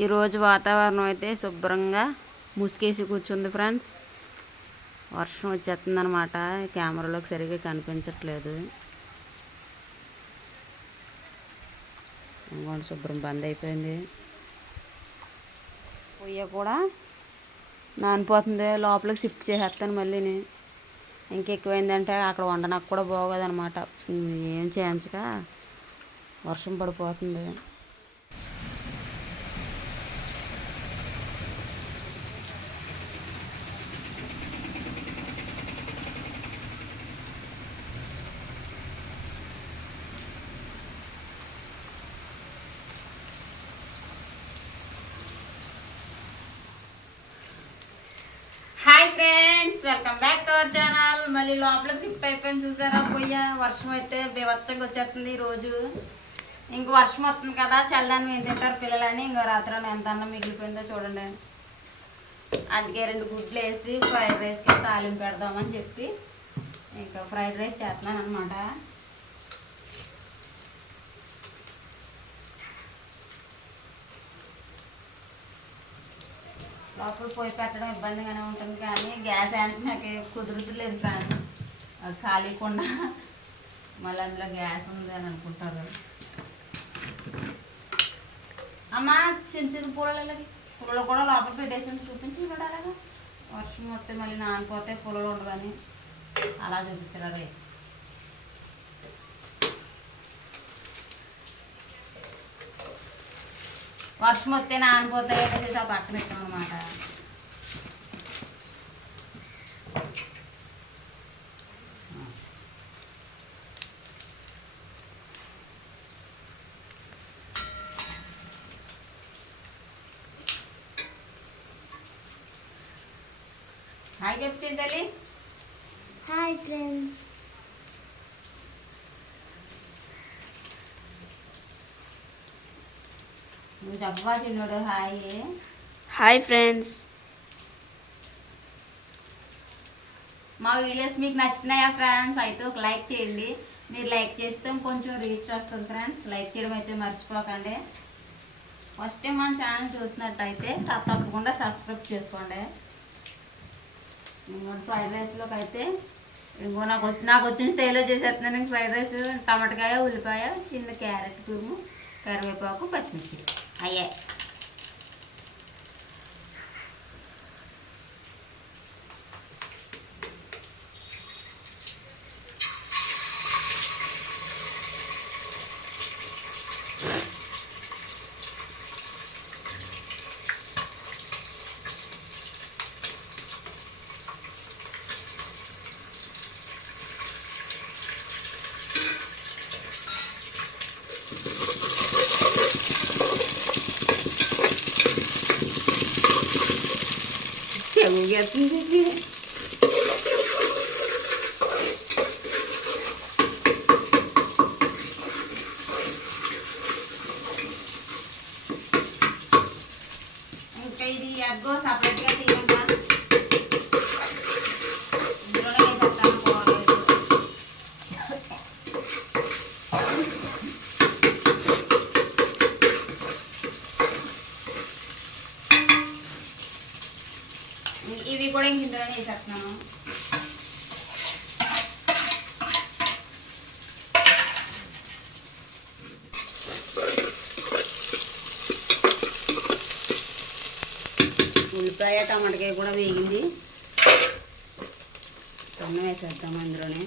ఈరోజు వాతావరణం అయితే శుభ్రంగా ముసుకేసి కూర్చుంది ఫ్రెండ్స్. వర్షం వచ్చేస్తుందన్నమాట. కెమెరాలోకి సరిగ్గా కనిపించట్లేదు. ఇంకోటి శుభ్రం బంద్ అయిపోయింది. పొయ్య కూడా నానిపోతుంది. లోపలికి షిఫ్ట్ చేసేస్తాను మళ్ళీని ఇంకెక్కువైందంటే అక్కడ వండనకు కూడా బాగోదన్నమాట. ఏం చేయించక? వర్షం పడిపోతుంది hi friends welcome back to our channel మళ్ళీ లోపల షిఫ్ట్ అయిపోయింది చూసారా? పొయ్య వర్షం అయితే బీభత్సంగా వచ్చేస్తుంది ఈ రోజు ఇంక వర్షం వస్తుంది కదా చల్లదాన్ని ఏం తింటారు పిల్లలని? ఇంకో రాత్రి ఎంత అన్నం మిగిలిపోయిందో చూడండి. అందుకే రెండు గుడ్లు వేసి ఫ్రైడ్ రైస్కి తాలింపు పెడదామని చెప్పి ఇంకా ఫ్రైడ్ రైస్ చేస్తున్నాను అనమాట లోపల పోయి పెట్టడం ఇబ్బందిగానే ఉంటుంది కానీ గ్యాస్ హ్యాండ్స్ నాకు కుదురుతులేదు ఫ్రెండ్స్. అది ఖాళీ కుండా మళ్ళీ అందులో గ్యాస్ ఉంది అని అనుకుంటారు. అమ్మా చిన్న చిన్న పూలలకి పూలలో కూడా లోపల పెట్టేసి చూపించి కూడా అలాగా. వర్షం వస్తే మళ్ళీ నానిపోతే పూలలో ఉండదని అలా చూపించారు అదే. వర్షం వస్తే నానిపోతే పెట్టేసి ఆ పక్కన పెట్టాం అనమాట హాయ్ చెప్తుంది తల్లి. హాయ్ ఫ్రెండ్స్ నువ్వు చెప్పవా చిన్నోడు హాయ్. Hi friends. మా వీడియోస్ మీకు నచ్చుతున్నాయా ఫ్రెండ్స్? అయితే ఒక లైక్ చేయండి. మీరు లైక్ చేస్తే కొంచెం రీచ్ వస్తుంది ఫ్రెండ్స్. లైక్ చేయడం అయితే మర్చిపోకండి. ఫస్ట్ టైం మన ఛానల్ చూసినట్టయితే తప్పకుండా సబ్స్క్రైబ్ చేసుకోండి. ఫ్రైడ్ రైస్లోకి అయితే ఇంకో నాకు నాకు వచ్చిన స్టైల్లో చేసేస్తున్నాను. ఫ్రైడ్ రైస్ టమాటకాయ ఉల్లిపాయ చిన్న క్యారెట్ తురుము. కరివేపాకు పచ్చిమిర్చి. అయ్యాయి Понятно. కూడా ఇంక ఇందులోనే వేసేస్తున్నాను. ఉల్లిపాయ టమాటకాయ కూడా వేగింది. అన్నం వేసేద్దాం అందులోనే.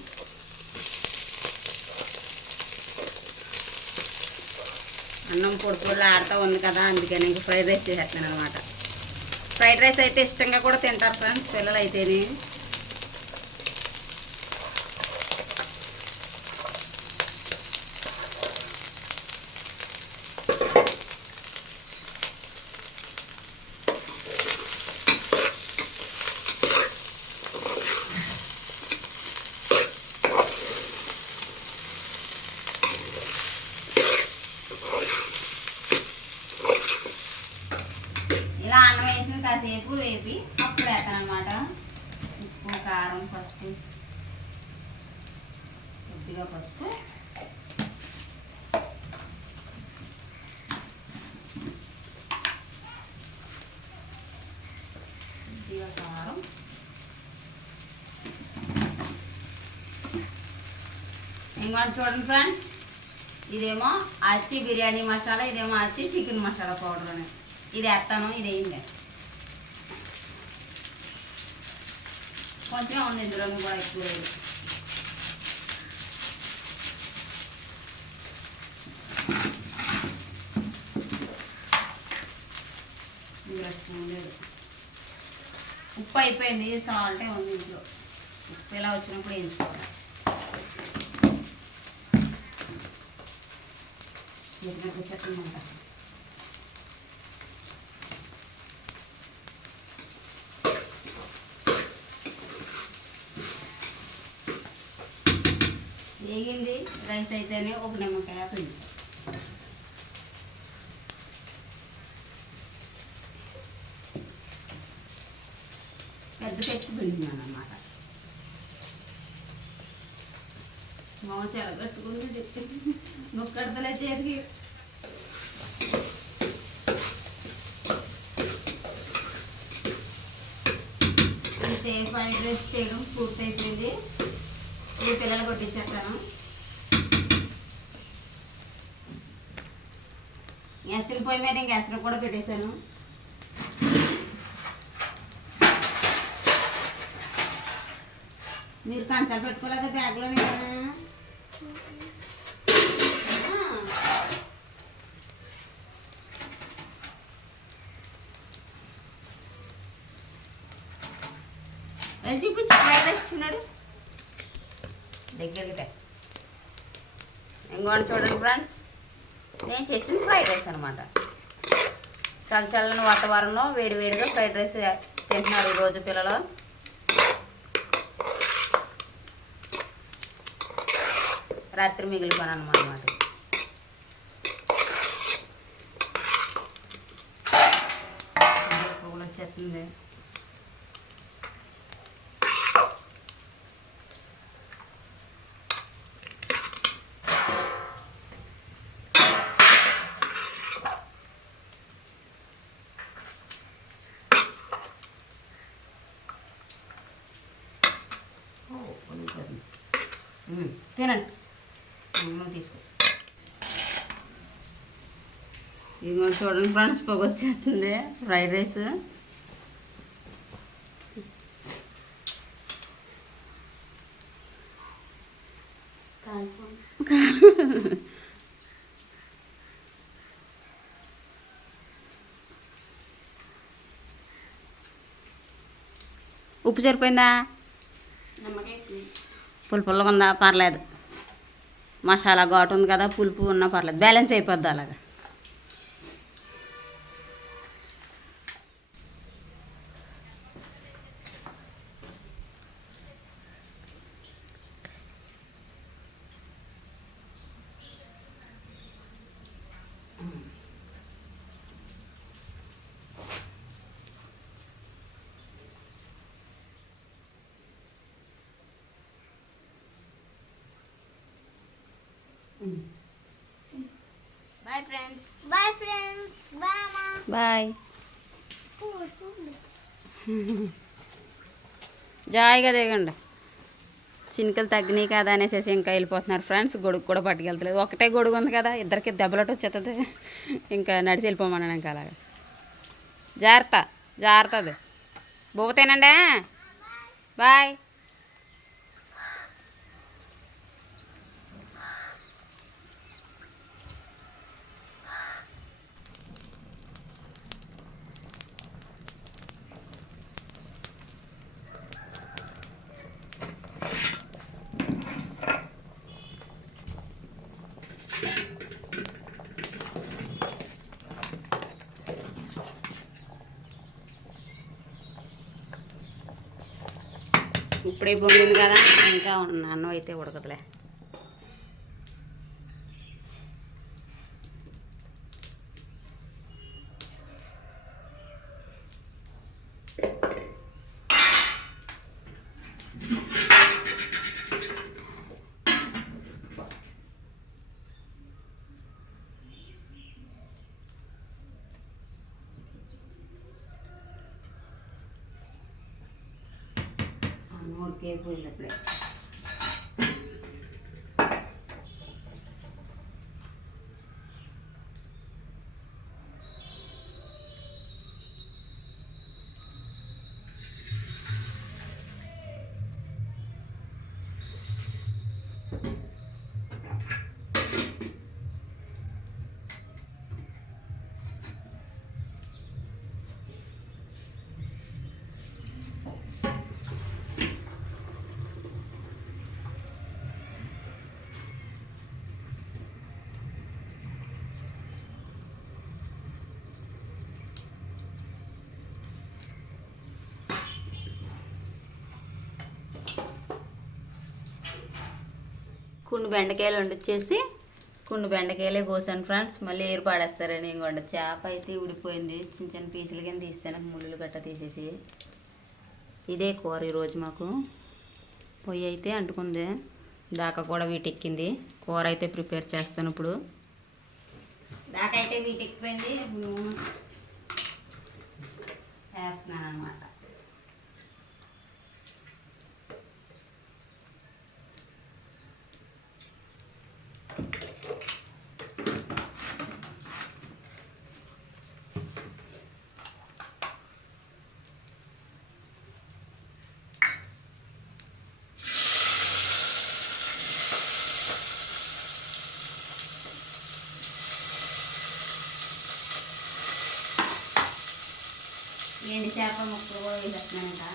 అన్నం పొడి ఆడతా ఆడుతూ ఉంది కదా అందుకని ఇంక ఫ్రైడ్ రైస్ చేసేస్తాను అనమాట ఫ్రైడ్ రైస్ అయితే ఇష్టంగా కూడా తింటారు ఫ్రెండ్స్ పిల్లలు అయితేనే కాసేపు వేపి అప్పుడు వేస్తాను అనమాట ఉప్పు కారం పసుపు. కొద్దిగా పసుపు. కొద్దిగా కారం. ఇంకోటి చూడండి ఫ్రెండ్స్ ఇదేమో అచ్చి బిర్యానీ మసాలా ఇదేమో అచ్చి చికెన్ మసాలా పౌడర్ ఇది వేస్తాను ఇది కొంచెం ఉంది ఇందులో కూడా ఎక్కువ లేదు లేదు ఉప్పు అయిపోయింది సాల్టే ఉంది ఇంట్లో. ఉప్పు ఎలా వచ్చినప్పుడు వేయించుకోవాలి జీలకర్ర చట్నీ వేగింది. రైస్ అయితేనే ఒక నిమ్మకాయ పిండి. పెద్ద పెట్టి పిండినాను అన్నమాట మా చాలా కట్టుకుంది చెప్పింది నొక్కడతలే చేతికి. సేఫ్ ఫ్రైడ్ రైస్ చేయడం పూర్తయిపోయింది. ఈ పిల్లలు కొట్టించేస్తాను? ఎసరు పొయ్యి మీద గ్యాస్ కూడా పెట్టేశాను. మీరు కంచాలు పెట్టుకోలేదా బ్యాగ్లో వెళ్ళి చూపించు ఫ్రైడ్ రైస్ దగ్గరికి. ఇంకోటి చూడండి ఫ్రెండ్స్ నేను చేసింది ఫ్రైడ్ రైస్ అనమాట చల్ల చల్లని వాతావరణంలో వేడివేడిగా ఫ్రైడ్ రైస్ తింటున్నారు ఈరోజు పిల్లలు. రాత్రి మిగిలిపోయాను అనమాట పువ్వులు వచ్చేస్తుంది. తినండి. నువ్వు తీసుకో. ఇదిగో చూడండి ఫ్రెండ్స్ పొగొచ్చేస్తుంది ఫ్రైడ్ రైస్. ఉప్పు సరిపోయిందా? పులుపు పుల్లగా ఉందా పర్లేదు. మసాలా ఘాటు ఉంది కదా పులుపు ఉన్నా పర్లేదు. బ్యాలెన్స్ అయిపోద్ది అలాగా. Bye friends bye friends bye అమ్మా బాయ్ జాయిగా దిగండి. చినుకలు తగ్గినాయి కదా అనేసి ఇంకా వెళ్ళిపోతున్నారు ఫ్రెండ్స్. గొడుగు కూడా పట్టుకెళ్తలేదు. ఒకటే గొడుగు ఉంది కదా ఇద్దరికి దెబ్బలట వచ్చేస్తుంది ఇంకా నడిచి వెళ్ళిపోమన్నాను ఇంకా అలాగా. జాగ్రత్త జాగ్రత్త అది బాయ్ ఇప్పుడే పొంగింది కదా. ఇంకా ఉన్న అన్నం అయితే ఉడకదులే. que es muy reflejo. కొన్ని బెండకాయలు వండొచ్చేసి కొన్ని బెండకాయలే కోసాను ఫ్రెండ్స్. మళ్ళీ ఏరు పాడేస్తారని ఇంకొండ చేప అయితే ఉడిపోయింది చిన్న చిన్న పీసులు కింద తీసాను ముళ్ళు గట్ట తీసేసి ఇదే కూర ఈరోజు మాకు. పొయ్యి అయితే అంటుకుంది. దాకా కూడా వీటెక్కింది కూర అయితే ప్రిపేర్ చేస్తాను ఇప్పుడు. దాకా అయితే వీటెక్కిపోయింది నూనె వేస్తున్నాను అనమాట ఎండు చేప ముక్కలు కూడా వేసేస్తున్నాను ఇంకా.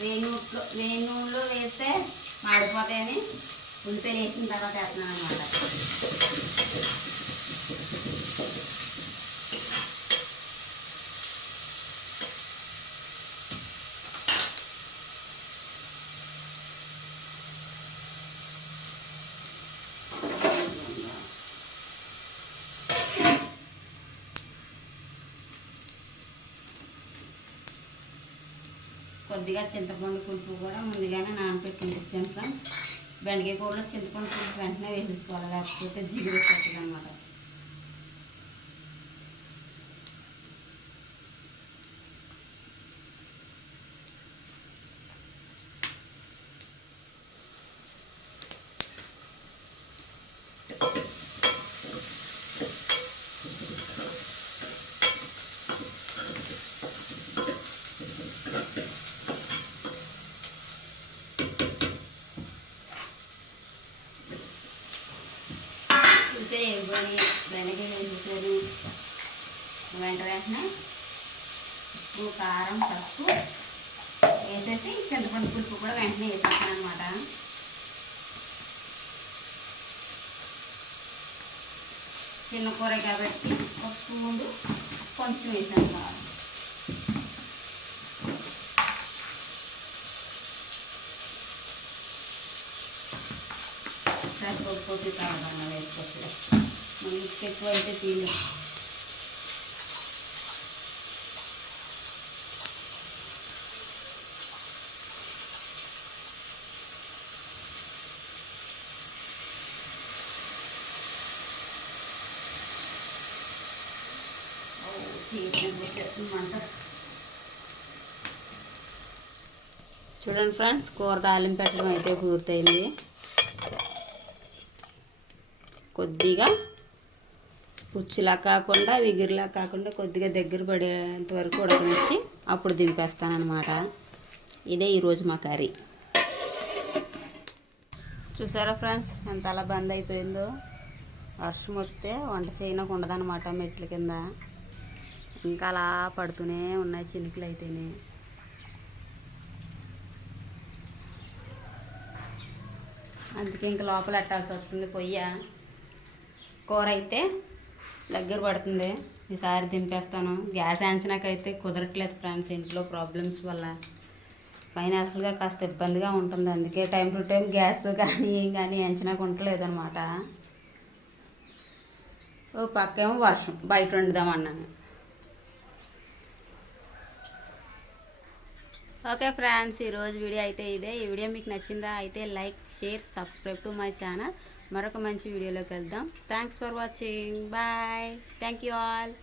వేడి నూనెలో వేడి నూనెలో వేస్తే మాడిపోతాయని ఉల్లిపాయలు వేసిన తర్వాత వేస్తున్నాను అనమాట కొద్దిగా చింతపండు పులుపు కూడా ముందుగానే నానబెట్టి ఇచ్చాను ఫ్రెండ్స్. బెండకాయ కూరలో చింతపండు పులుపు వెంటనే వేసేసుకోవాలి లేకపోతే జిగురు పెట్టదు అనమాట ఉల్లిపాయ వేసుకొని బెండకాయలు వేసేసారు వెంట వెంటనే ఉప్పు కారం పసుపు వేసేసి చింతపండు పులుపు కూడా వెంటనే వేసేస్తాను అనమాట చిన్న కూర కాబట్టి ఒక స్పూన్ కొంచెం వేసాను కావాలి సరిపోతే కావాలన్నా వేసుకోవచ్చు మనకి ఎక్కువ అయితే తీయలేదు. చూడండి ఫ్రెండ్స్ కూర తాలింపు పెట్టడం అయితే పూర్తయింది. కొద్దిగా పుచ్చులా కాకుండా విగిరిలా కాకుండా కొద్దిగా దగ్గర పడేంత వరకు ఉడకనిచ్చి అప్పుడు దింపేస్తానమాట ఇదే ఈరోజు మా కర్రీ. చూసారా ఫ్రెండ్స్ ఎంత అలా బంద్ అయిపోయిందో. వర్షం వస్తే వంట చేయడానికి ఉండదనమాట మెట్ల కింద. ఇంకా అలా పడుతూనే ఉన్నాయి చినుకులు అయితేనే అందుకే ఇంకా లోపల పెట్టాల్సి వస్తుంది పొయ్య. కూర అయితే దగ్గర పడుతుంది. ఈసారి దింపేస్తాను. గ్యాస్ ఆంచనాకైతే కుదరట్లేదు ఫ్రెండ్స్. ఇంట్లో ప్రాబ్లమ్స్ వల్ల ఫైనాన్షియల్గా కాస్త ఇబ్బందిగా ఉంటుంది. అందుకే టైం టు టైం గ్యాస్ కానీ ఏం కానీ అంచనాకు ఉండలేదు అనమాట ఓ పక్కేమో వర్షం. బయట వండుదామన్నాను ఓకే ఫ్రెండ్స్ ఈరోజు వీడియో అయితే ఇదే. ఈ వీడియో మీకు నచ్చిందా అయితే like share subscribe to my channel. మరొక మంచి వీడియోలోకి వెళ్దాం. Thanks for watching bye thank you all